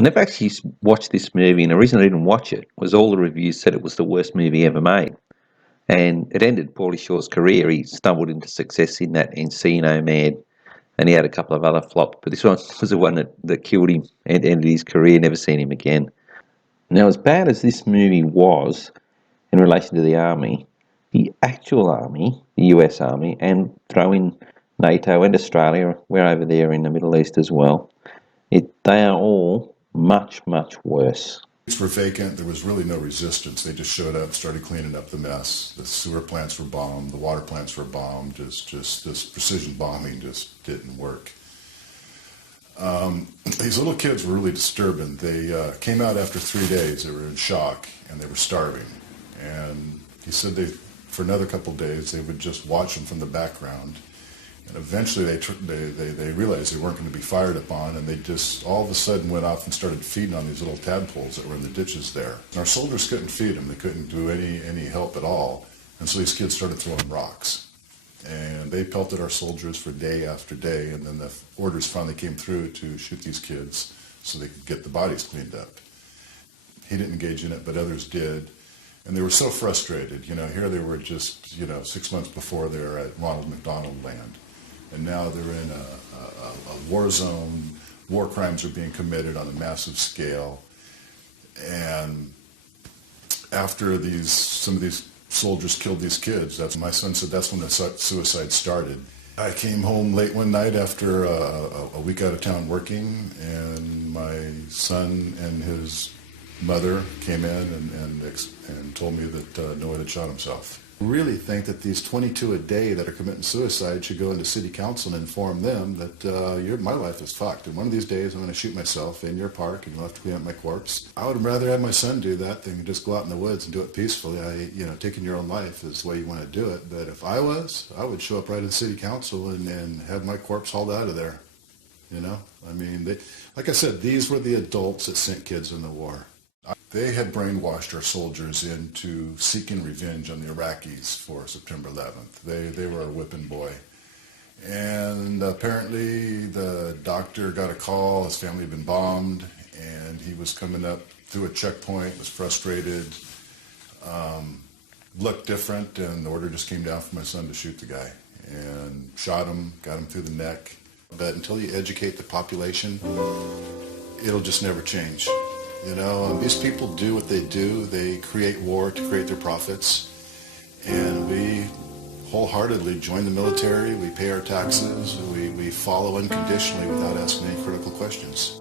I never actually watched this movie, and the reason I didn't watch it was all the reviews said it was the worst movie ever made. And it ended Paulie Shaw's career. He stumbled into success in that Encino Man, and he had a couple of other flops, but this one was the one that killed him and ended his career, never seen him again. Now, as bad as this movie was in relation to the army, the actual army, the US Army, and throw in NATO and Australia, we're over there in the Middle East as well, they are all much, much worse. Were vacant. There was really no resistance. They just showed up, started cleaning up the mess. The sewer plants were bombed. The water plants were bombed. Just this precision bombing just didn't work. These little kids were really disturbing. They came out after 3 days. They were in shock and they were starving. And he said for another couple of days, they would just watch them from the background. And eventually they realized they weren't going to be fired upon, and they just all of a sudden went off and started feeding on these little tadpoles that were in the ditches there. And our soldiers couldn't feed them. They couldn't do any help at all. And so these kids started throwing rocks. And they pelted our soldiers for day after day, and then the orders finally came through to shoot these kids so they could get the bodies cleaned up. He didn't engage in it, but others did. And they were so frustrated. Here they were just, 6 months before they were at Ronald McDonald Land. And now they're in a war zone. War crimes are being committed on a massive scale. And after some of these soldiers killed these kids, my son said that's when the suicide started. I came home late one night after a week out of town working, and my son and his mother came in and told me that Noah had shot himself. I really think that these 22 a day that are committing suicide should go into city council and inform them that my life is fucked, and one of these days I'm going to shoot myself in your park and you'll have to clean up my corpse. I would rather have my son do that than just go out in the woods and do it peacefully. Taking your own life is the way you want to do it, but if I would show up right at city council and have my corpse hauled out of there. Like I said, these were the adults that sent kids in the war. They had brainwashed our soldiers into seeking revenge on the Iraqis for September 11th. They were a whipping boy. And apparently the doctor got a call, his family had been bombed, and he was coming up through a checkpoint, was frustrated, looked different, and the order just came down for my son to shoot the guy. And shot him, got him through the neck. But until you educate the population, it'll just never change. These people do what they do. They create war to create their profits. And we wholeheartedly join the military. We pay our taxes. We follow unconditionally without asking any critical questions.